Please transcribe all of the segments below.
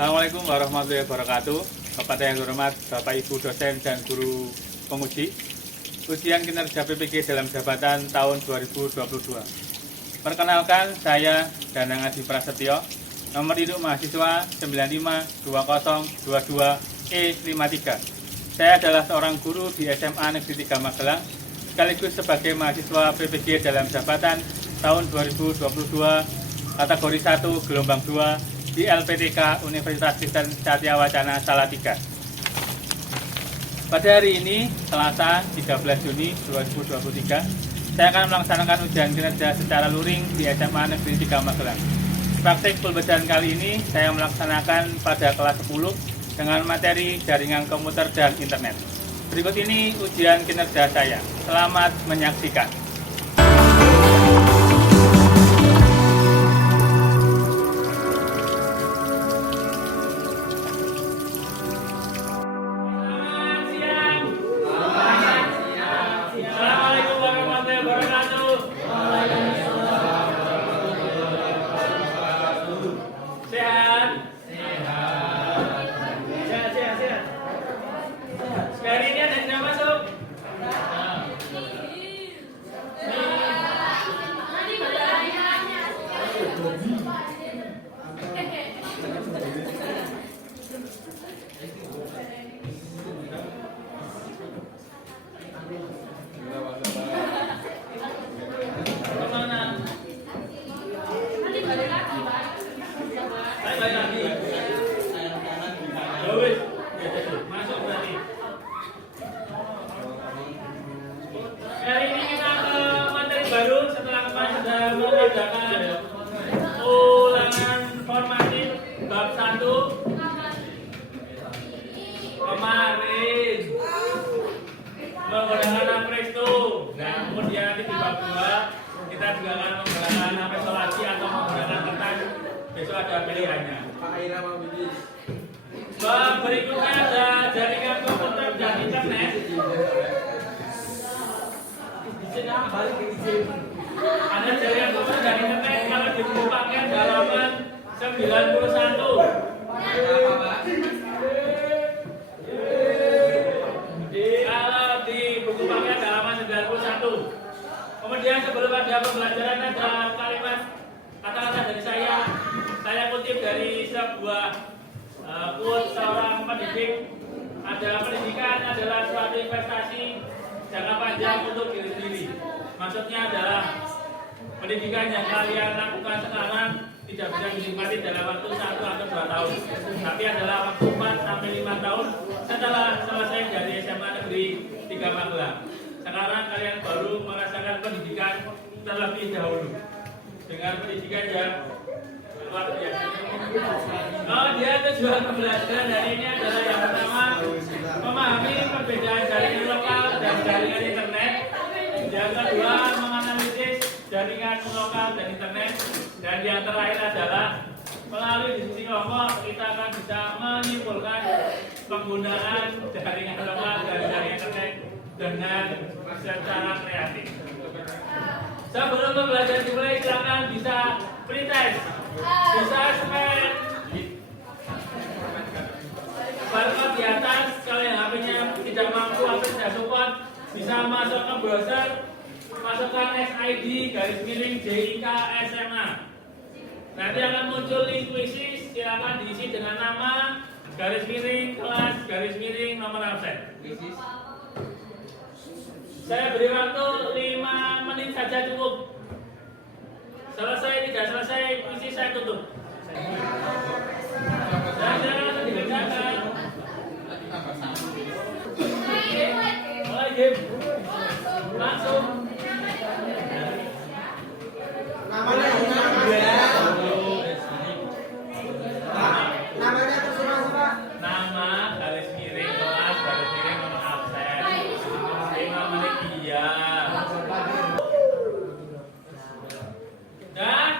Assalamualaikum warahmatullahi wabarakatuh. Kepada yang hormat Bapak Ibu dosen dan guru penguji, ujian kinerja PPG dalam jabatan tahun 2022. Perkenalkan, saya Danang Adi Prasetyo, nomor induk mahasiswa 952022E53. Saya adalah seorang guru di SMA Negeri 3 Magelang, sekaligus sebagai mahasiswa PPG dalam jabatan tahun 2022 kategori 1 gelombang 2 di LPTK Universitas Kristen Satya Wacana Salatiga. Pada hari ini, Selasa 13 Juni 2023, saya akan melaksanakan ujian kinerja secara luring di SMA Negeri 3 Magelang. Praktik pembelajaran kali ini saya melaksanakan pada kelas 10 dengan materi jaringan komputer dan internet. Berikut ini ujian kinerja saya. Selamat menyaksikan. Hari ini kita ke materi baru setelah kemarin sudah mengerjakan ulangan formatif bab 1 kemarin menggunakan apresto. Nah, kemudian di bab 2 kita juga akan menggunakan apresolasi atau menggunakan kertas. Besok ada pilihannya. Bab berikutnya ada jaringan komputer dan internet. Ada jaringan komputer dan internet kalau di buku paket halaman 91. Kalau di buku paket halaman 91. Kemudian sebelum ada pembelajaran ada kalimat kata-kata dari saya kutip dari sebuah quote seorang pendidik. Ada pendidikan adalah suatu investasi jangka panjang untuk diri sendiri. Maksudnya adalah pendidikan yang kalian lakukan sekarang tidak bisa dinikmati dalam waktu 1 atau 2 tahun, tapi adalah waktu 4 sampai 5 tahun setelah selesai dari SMA Negeri 3 Magelang. Sekarang kalian baru merasakan pendidikan terlebih dahulu dengan pendidikan yang luar biasa. Dia tujuan pembelajaran hari ini adalah yang pertama, memahami perbedaan jaringan lokal dan jaringan internet. Yang kedua, menganalisis jaringan lokal dan internet. Dan yang terakhir adalah melalui diskusi kelompok kita akan bisa menyimpulkan penggunaan jaringan lokal dan jaringan internet dengan secara kreatif. Sebelum pembelajaran dimulai, silakan bisa pretest, bisa scan barcode di atas. Kalau yang HP-nya tidak mampu atau tidak support, bisa masuk ke browser, masukkan SID_JIK SMA. Nanti akan muncul link kuisis, silakan diisi dengan nama, _kelas, nomor absen. Saya beri waktu 5 menit saja cukup. Selesai tidak selesai kuisis saya tutup. Dan jangan langsung dikerjakan. Mulai game. Langsung. Namanya terserah Pak. Nama, _kelas, nomor absen. 5 menit iya. Dan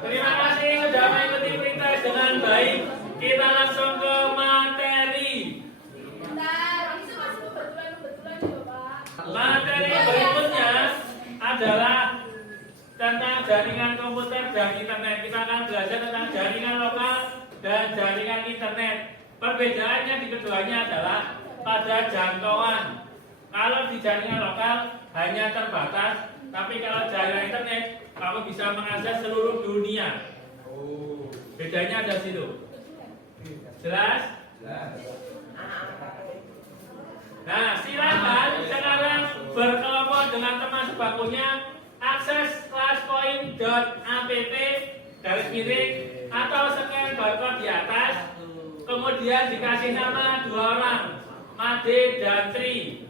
terima kasih sudah mengikuti pretest dengan baik. Kita langsung ke materi. Bentar, ini masih kebetulan juga, Pak. komputer dan internet. Kita akan belajar tentang jaringan lokal dan jaringan internet. Perbedaannya di keduanya adalah pada jangkauan. Kalau di jaringan lokal hanya terbatas, tapi kalau jaringan internet kamu bisa mengakses seluruh dunia. Bedanya ada di situ. Jelas? Nah, silakan sekarang berkelompok dengan teman sebakunya akses classpoint.app garis miring atau scan barcode di atas, kemudian dikasih nama dua orang, Made dan Tri,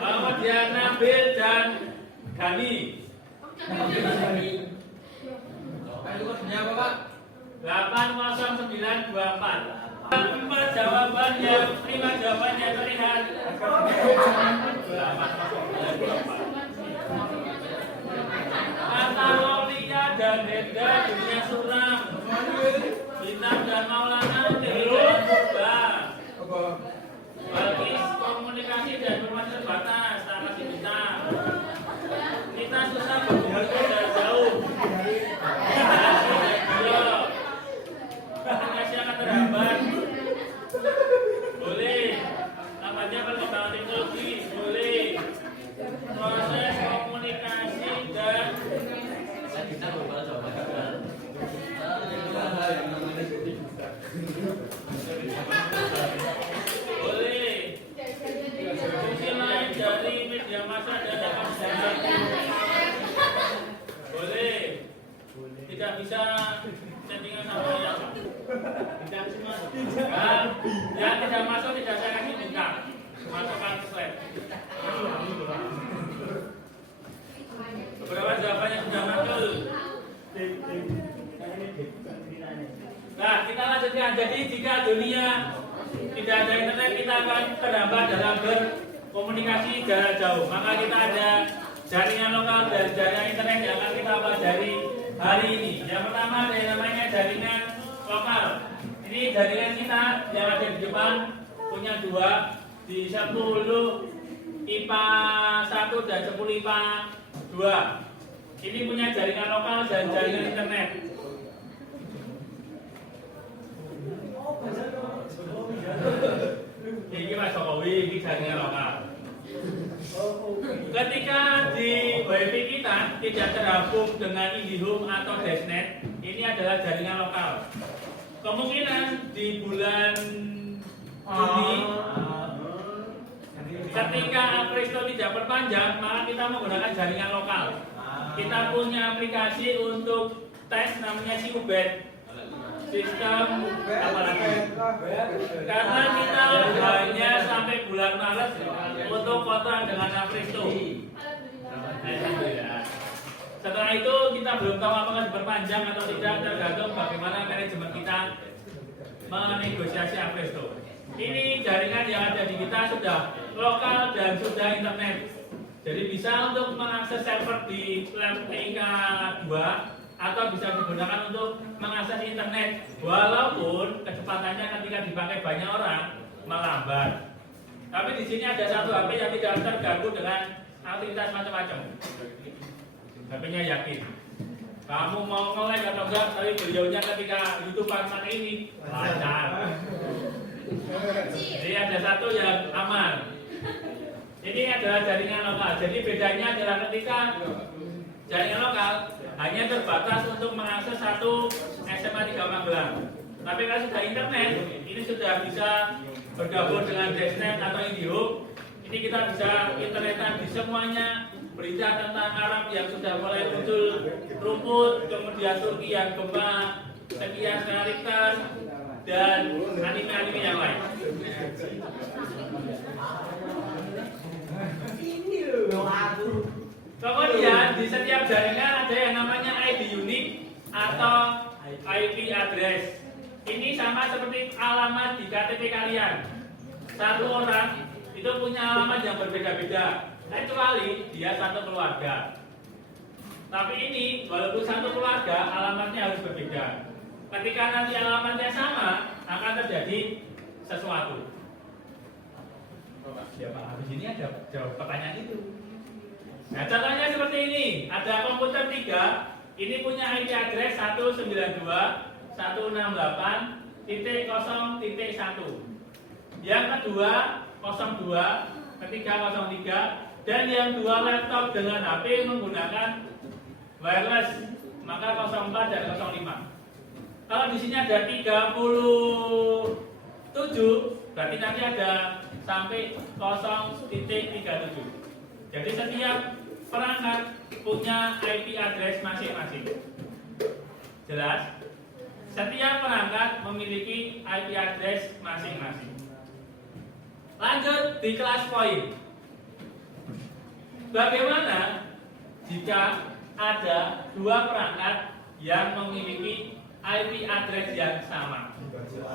kemudian Nabil dan Gani. Apa Pak? 80924. 4 jawabannya, 5 jawabannya terlihat. 80924. Kata Rolia dan Denda dunia suram. Bintang dan Maulana kehidupan purba. Balkis komunikasi dan informasi terbatas. Tak kasih bintang. Kita susah berhubungan dari jauh. Komunikasi akan terhambat. Boleh. Namanya perkembangan teknologi. Boleh. Proses komunikasi dan boleh. Fungsi lain dari media massa dan informasi. Boleh. Tidak bisa settingan sama yang tidak semua. Yang tidak masuk tidak saya kasih bintang. Masukkan ke slide. Beberapa jawabannya sudah masuk. Nah, kita lanjutkan. Jadi jika dunia tidak ada internet, kita akan terhambat dalam berkomunikasi jarak jauh. Maka kita ada jaringan lokal dan jaringan internet yang akan kita pelajari hari ini. Yang pertama ada yang namanya jaringan lokal. Ini jaringan kita yang ada di depan punya dua, di 10 IPA 1 dan 10 IPA 2. Ini punya jaringan lokal dan jaringan internet. Ini Mas Jokowi, ini jaringan lokal. Ketika di WiFi kita tidak terhubung dengan IndiHome atau Desnet, ini adalah jaringan lokal. Kemungkinan di bulan Juni, ketika Apristo tidak perpanjang, maka kita menggunakan jaringan lokal. Kita punya aplikasi untuk tes namanya Siubet. Sistem apa lagi? Karena kita hanya sampai bulan Maret untuk kontrak dengan Apristo. Setelah itu kita belum tahu apakah diperpanjang atau tidak, tergantung bagaimana manajemen kita menegosiasi Apristo. Ini jaringan yang ada di kita sudah lokal dan sudah internet. Jadi bisa untuk mengakses server di lab TIK 2 atau bisa digunakan untuk mengakses internet. Walaupun kecepatannya ketika dipakai banyak orang melambat. Tapi di sini ada satu HP yang tidak terganggu dengan aktivitas macam-macam. HP-nya yakin. Kamu mau nge-like atau enggak, tapi beliaunya ketika YouTube pakai ini lancar. Jadi ada satu yang aman. Ini adalah jaringan lokal. Jadi bedanya adalah ketika jaringan lokal hanya terbatas untuk mengakses satu SMA 3 Magelang. Tapi kalau sudah internet, ini sudah bisa bergabung dengan Desnet atau IndiHome. Ini kita bisa internetan di semuanya. Berita tentang Arab yang sudah mulai muncul rumput, kemudian Turki yang gempa sekian skala Richter, dan anime-anime yang lain. Kemudian di setiap jaringan ada yang namanya ID unik atau IP address. Ini sama seperti alamat di KTP kalian. Satu orang itu punya alamat yang berbeda-beda, kecuali dia satu keluarga. Tapi ini walaupun satu keluarga, alamatnya harus berbeda. Ketika nanti alamatnya sama, akan terjadi sesuatu. Ya Pak, habis ini ada jawab pertanyaan itu. Nah, contohnya seperti ini. Ada komputer 3, ini punya IP address 192.168.0.1. Yang kedua 02, ketiga 03, dan yang dua laptop dengan HP menggunakan wireless, maka 04 dan 05. Kalau di sini ada 37, berarti nanti ada sampai 0.37. Jadi setiap perangkat punya IP address masing-masing. Jelas? Setiap perangkat memiliki IP address masing-masing. Lanjut di kelas poin. Bagaimana jika ada dua perangkat yang memiliki IP address yang sama?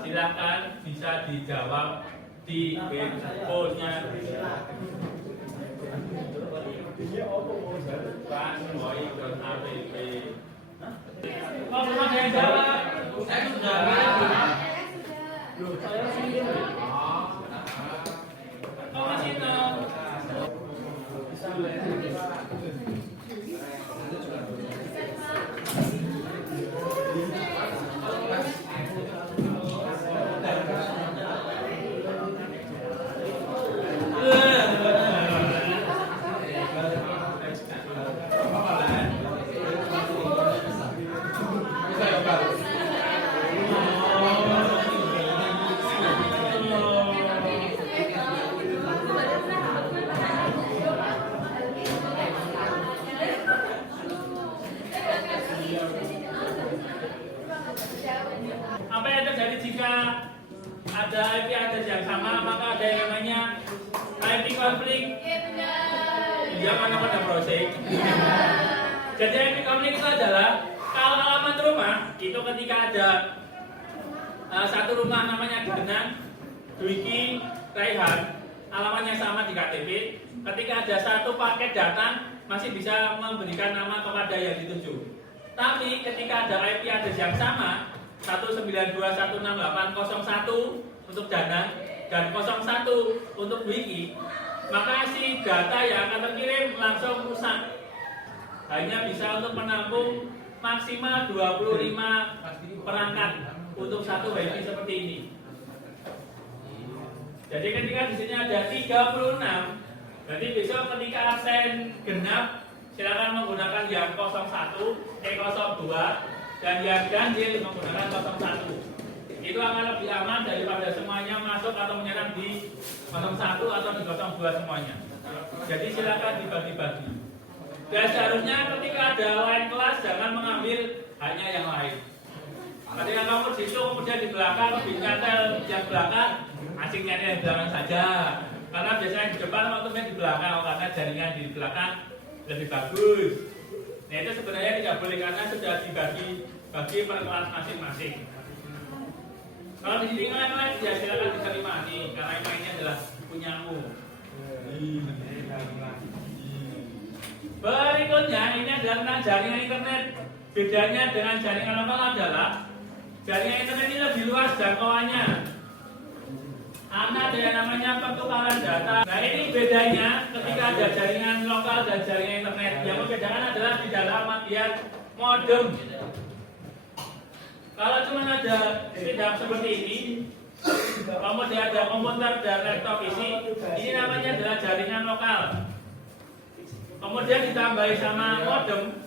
Silakan bisa dijawab di BO-nya. Oh, belum ada yang jawab. Saya sudah. Oh, masih nol. Apa yang terjadi jika ada IP address yang sama, maka ada yang namanya IP konflik. Iya, mana pada browsing. Jadi IP konflik itu adalah kalau alamat rumah itu ketika ada satu rumah namanya Genang, Dwiki, Raihan, alamatnya sama di KTP. Ketika ada satu paket datang, masih bisa memberikan nama kepada yang dituju. Tapi ketika ada IP address yang sama, 192.168.0.1 untuk Danang dan 01 untuk Wiki, maka si data yang akan terkirim langsung rusak. Hanya bisa untuk menampung maksimal 25 perangkat untuk satu WiFi seperti ini. Jadi ketika di sini ada 36, berarti besok ketika absen genap silakan menggunakan yang 01, 02, dan yang ganjil menggunakan 01. Itu akan lebih aman daripada semuanya masuk atau menyerang di 01 atau di 02 semuanya. Jadi silakan dibagi-bagi. Dan seharusnya ketika ada lain kelas jangan mengambil hanya yang lain. Ketika kamu di situ kemudian di belakang lebih nyantel yang belakang, asing nyantel yang belakang saja. Karena biasanya di depan waktu di belakang, karena jaringan di belakang lebih bagus. Nah itu sebenarnya tidak boleh karena sudah dibagi per kelas masing-masing. Kalau di sini kelas ya silakan diterima nih, karena ini adalah punyamu. Berikutnya ini adalah tentang jaringan internet. Bedanya dengan jaringan lokal adalah jaringan internet ini lebih luas jangkauannya. Ada yang namanya pertukaran data. Nah ini bedanya ketika ada jaringan lokal dan jaringan internet. Yang membedakan adalah di dalam bagian modem. Kalau cuma ada tidak seperti ini, kemudian ada komputer dan laptop ini namanya adalah jaringan lokal. Kemudian ditambahi sama modem,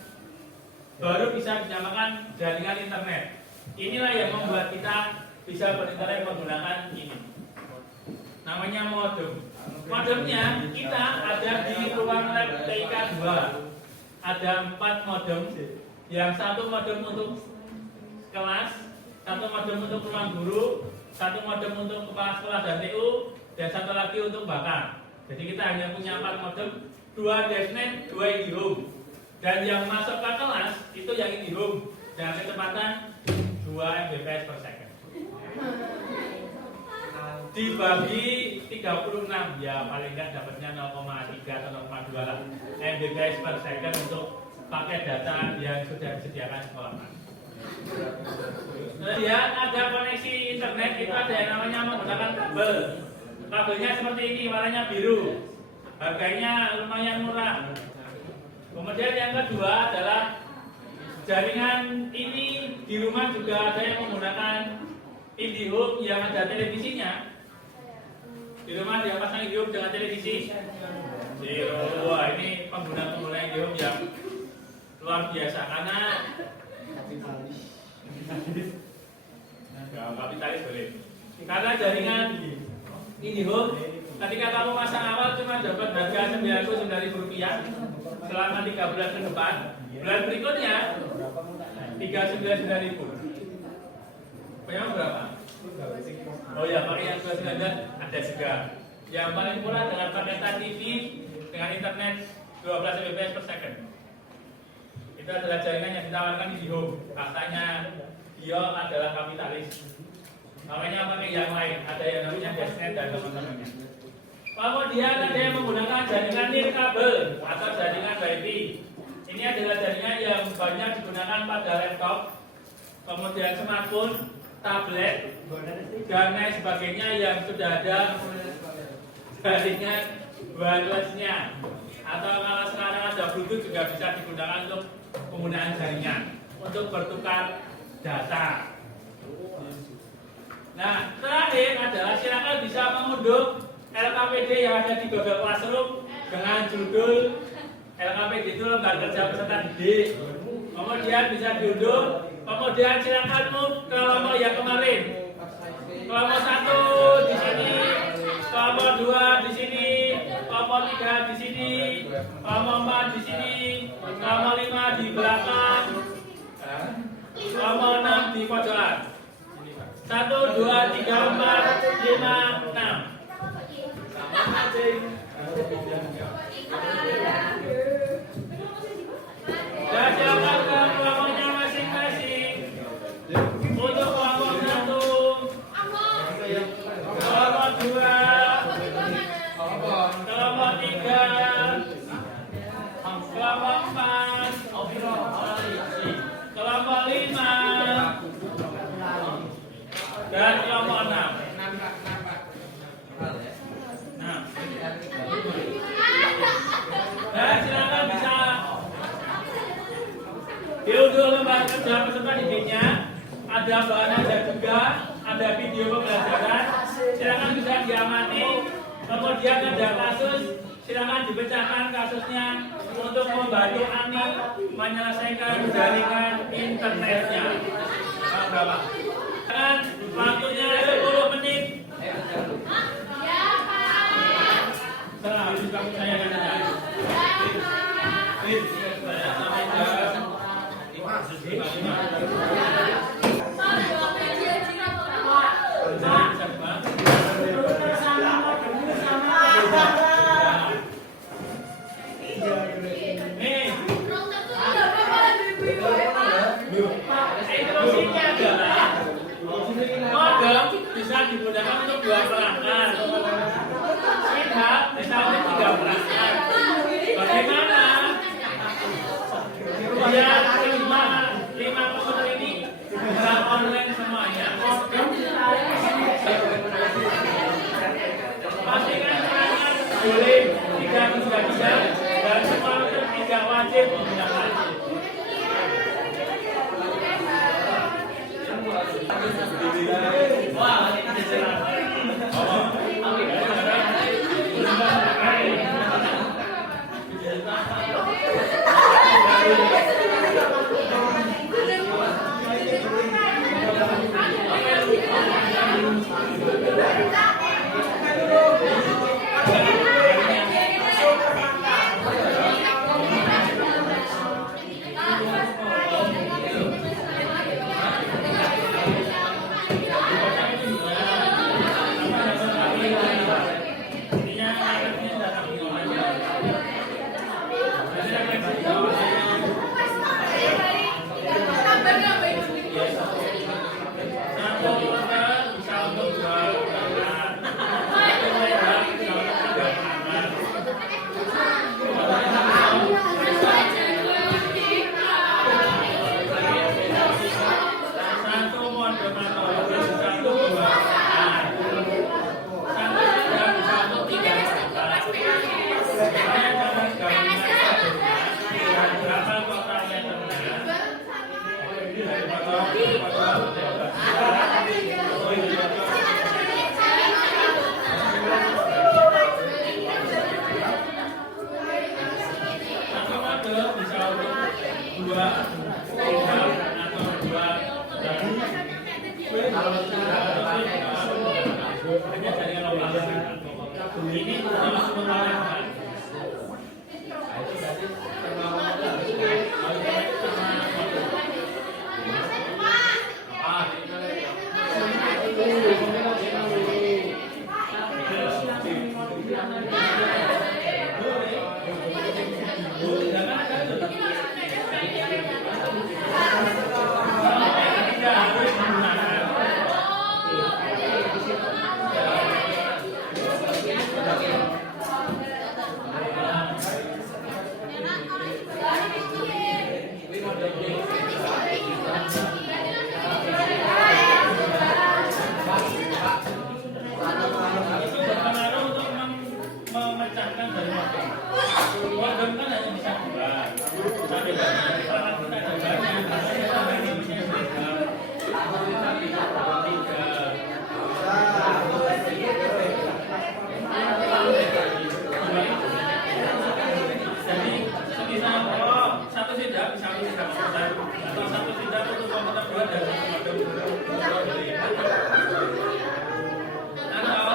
baru bisa dinamakan jaringan internet. Inilah yang membuat kita bisa berinternet menggunakan ini. Namanya modem. Modemnya kita ada di ruang lab TIK 2. Ada 4 modem. Yang satu modem untuk kelas, satu modem untuk ruang guru, satu modem untuk kepala sekolah dan TU, dan satu lagi untuk bakar. Jadi kita hanya punya 4 modem, 2 desnet, 2 IndiHome. Dan yang masuk ke kelas itu yang IndiHome dengan kecepatan 2 Mbps per second. Dibagi 36, ya paling enggak dapatnya 0,3 atau 0,2 lah Mbps per second untuk pakai data yang sudah disediakan sekolah. Kemudian ada koneksi internet, itu ada yang namanya menggunakan kabel. Kabelnya seperti ini, warnanya biru. Harganya lumayan murah. Kemudian yang kedua adalah jaringan ini di rumah juga ada yang menggunakan IndiHome yang ada televisinya. Di rumah dia pasang IndiHome dengan televisi. Wah, ini pengguna-pengguna IndiHome yang luar biasa karena kapitalis boleh. Karena jaringan IndiHome ketika kamu pasang awal cuma dapat harga Rp99.000 selama 3 bulan ke depan. Bulan berikutnya Rp399.000. Memang berapa? Oh ya, pakai yang 299 ada juga. Yang paling murah dengan paketan TV dengan internet 12 Mbps per second. Itu adalah jaringan yang ditawarkan IndiHome. Katanya dia adalah kapitalis. Makanya pakai yang lain, ada yang namanya Desnet dan teman-temannya. Kemudian ada yang menggunakan jaringan nirkabel atau jaringan WiFi. Ini adalah jaringan yang banyak digunakan pada laptop, kemudian smartphone, tablet, dan lain sebagainya yang sudah ada jaringan wirelessnya. Atau kalau sekarang ada Bluetooth juga bisa digunakan untuk penggunaan jaringan untuk bertukar data. Nah, terakhir adalah silakan bisa mengunduh LKPD yang ada di Google Classroom dengan judul LKPD itu lembar kerja peserta didik. Kemudian bisa diunduh. Kemudian silakan move ke kelompok yang kemarin. Kelompok 1 di sini, kelompok 2 di sini, kelompok 3 di sini, kelompok 4 di sini, kelompok 5 di belakang, kelompok 6 di pojokan. 1, 2, 3, 4, 5, 6. Dan silakan ke kelompoknya masing-masing. Untuk kelompok 1, kelompok 2, kelompok 3, kelompok 4, kelompok 5, dan kelompok 6. Nah, silakan bisa diunduh lembar kerja peserta didiknya. Ada bahan ajar juga, ada video pembelajaran. Silakan bisa diamati. Kemudian ada kasus, silakan dipecahkan kasusnya untuk membantu Ani menyelesaikan jaringan internetnya. Berapa? Dan waktunya 10 menit. Setelah itu kamu saya akan cari. Instruksinya adalah modem bisa digunakan untuk 2 perangkat. Sehingga bisa untuk 3 perangkat. Bagaimana? Biar 5 komputer ini bisa online semuanya. Pastikan perangkat boleh 3 bisa dan semua tidak wajib menggunakan. Wah, ini jelas. dua tiga atau dua hanya dari lokasi ini harus menggunakan memecahkan dari modem. Modem kan hanya bisa dua. Tapi kalau kita ada banyak, kita hanya bisa tiga. Jadi semisal satu tidak bisa atau satu tidak untuk komputer dua dari modem. Atau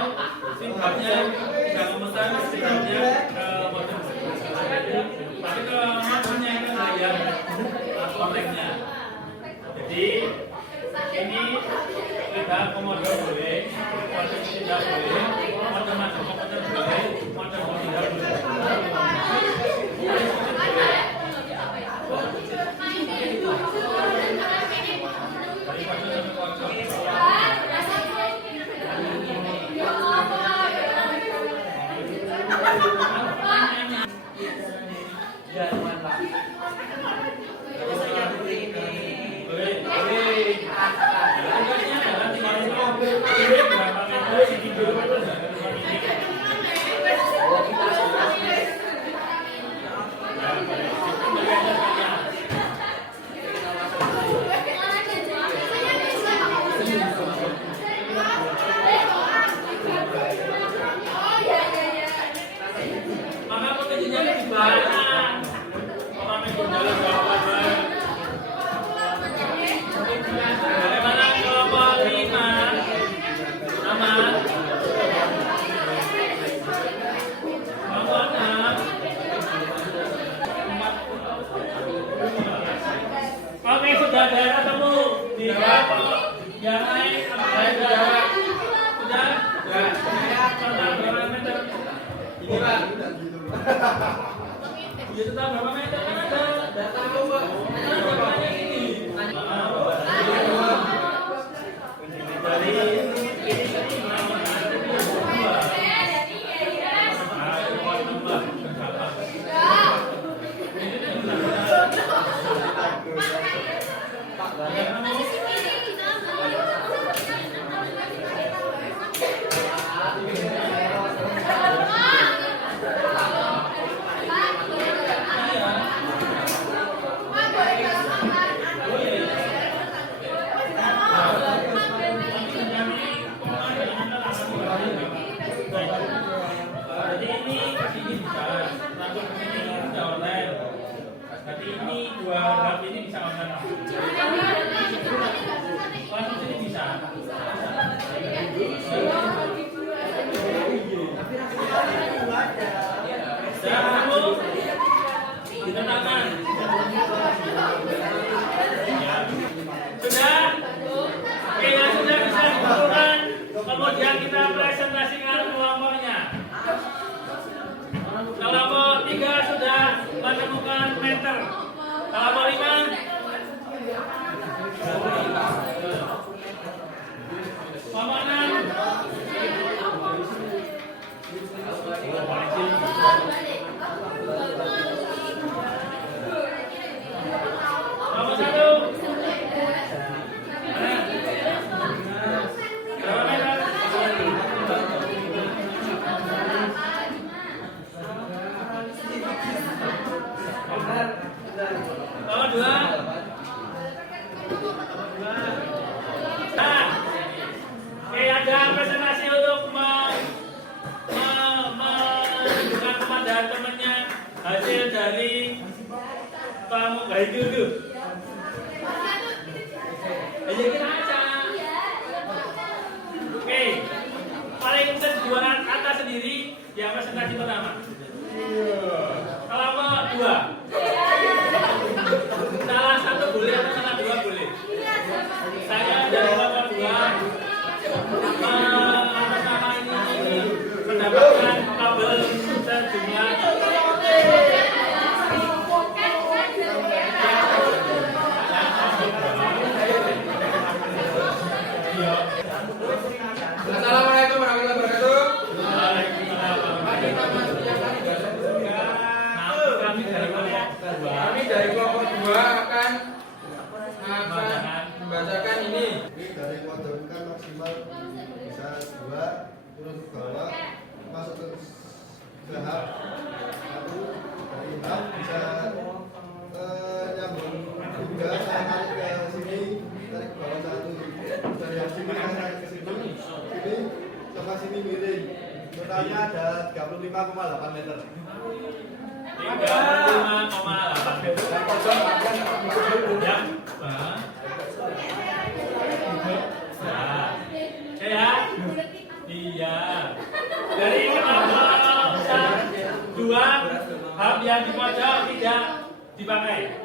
simbolnya tidak memesan simbolnya ke modem. Tapi kalau modemnya itu bayar kontaknya. Jadi ini tidak komodo boleh, modem tidak boleh, modem masuk komputer boleh, modem tidak boleh. Oke, sudah ada ketemu di yang lain sudah berapa meter? Ini Pak. Itu berapa meter? Kan ada data Pak. Dari kemudian kita presentasikan kelompoknya. Kelompok 3 sudah menemukan meter. Kelompok 5 kelompok 2 kamu gak itu. Ajakin aja. Oke, paling juara atas sendiri yang presentasi pertama. Kalau mau 2, salah 1 boleh atau salah 2 boleh. Saya dari kelompok 2 bersama ini mendapatkan kabel sejumlah Assalamualaikum warahmatullahi wabarakatuh. Kami dari kelompok 2 akan membacakan ini. Dari modul kan maksimal bisa 2 turun ke bawah masuk ke hub 1 dari hub bisa nyambung 3 saya tarik ke sini tarik ke bawah 1 dari yang sini saya tarik ke sini sama sini miring totalnya ada 35,8 meter. 35,8 meter. Dan pojok bagian Ya. Ya. Iya. Dari kelompok 2 hub yang di pojok tidak dipakai.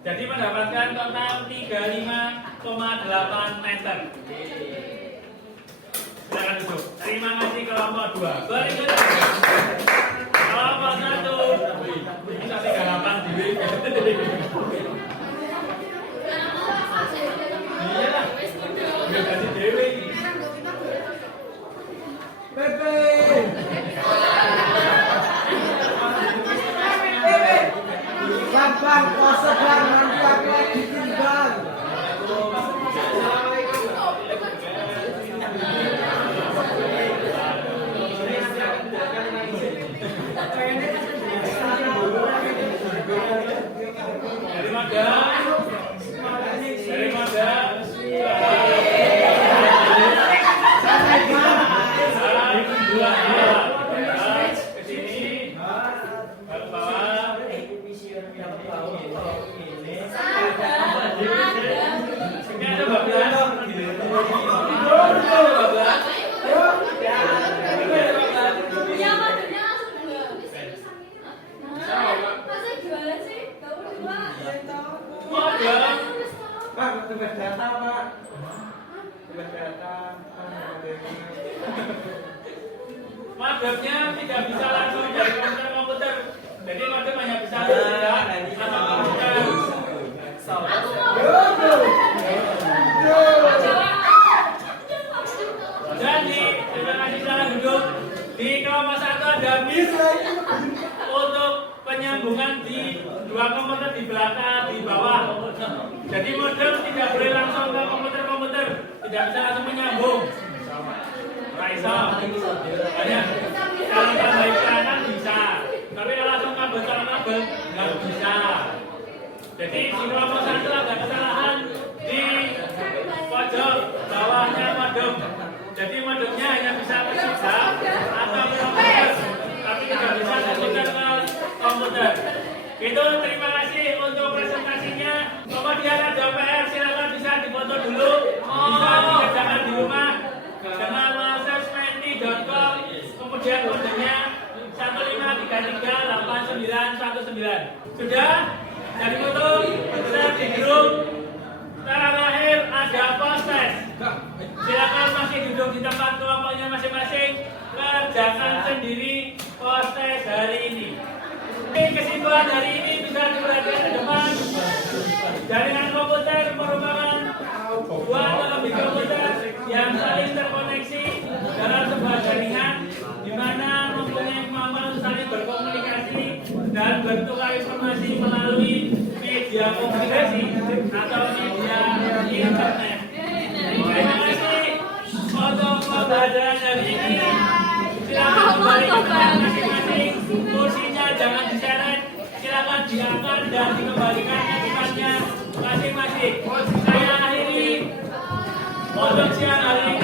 Jadi mendapatkan total 35,8 meter. Silakan duduk. Terima kasih kelompok 2. Berikutnya kelompok 1. Bisa 38 diri. Iya lah. Udah kasih dewe ini. Pepe. Bang, kosong bang, nanti aku lagi bang. Dari Magang. Dari Magang. Ke sini. Ke bawah. Ini ada bablas. Pak, tugas data pak. Tugas data. Madamnya tidak bisa langsung dari komputer ke komputer. Jadi madam hanya bisa lihat atau komputer. Jadi, terima kasih telah duduk. Di kelompok 1 ada bis untuk penyambungan di 2 komputer di belakang, di bawah. Jadi modem tidak boleh langsung ke komputer-komputer, tidak bisa langsung menyambung. Raisa, banyak. Kalau kabel kanan bisa, tapi kalau langsung kabel nggak bisa. Jadi di kelompok 1 ada kesalahan di pojok bawahnya modem. Jadi modemnya hanya bisa ke sisa atau ke komputer, tapi tidak bisa komputer ke komputer. Itu terima kasih untuk presentasinya. Kemudian ada PR, silakan bisa difoto dulu, bisa dikerjakan di rumah dengan mensesmenti.com. Kemudian kodenya 153381919. Sudah? Dari foto share di grup. Terakhir ada proses. Silakan masih duduk di tempat kelompoknya masing-masing. Kerjakan sendiri proses hari ini. Kesimpulan hari ini bisa diperhatikan ke depan. Jaringan komputer merupakan 2 atau lebih komputer yang saling terkoneksi dalam sebuah jaringan di mana mempunyai kemampuan saling berkomunikasi dan bertukar informasi melalui media komunikasi atau media internet. Terima kasih untuk pembelajaran hari ini. Silakan kembali ke tempat masing-masing. Kursinya jangan diseret. Silakan diangkat dan dikembalikan ke tempatnya masing-masing. Saya akhiri pondok siang hari ini.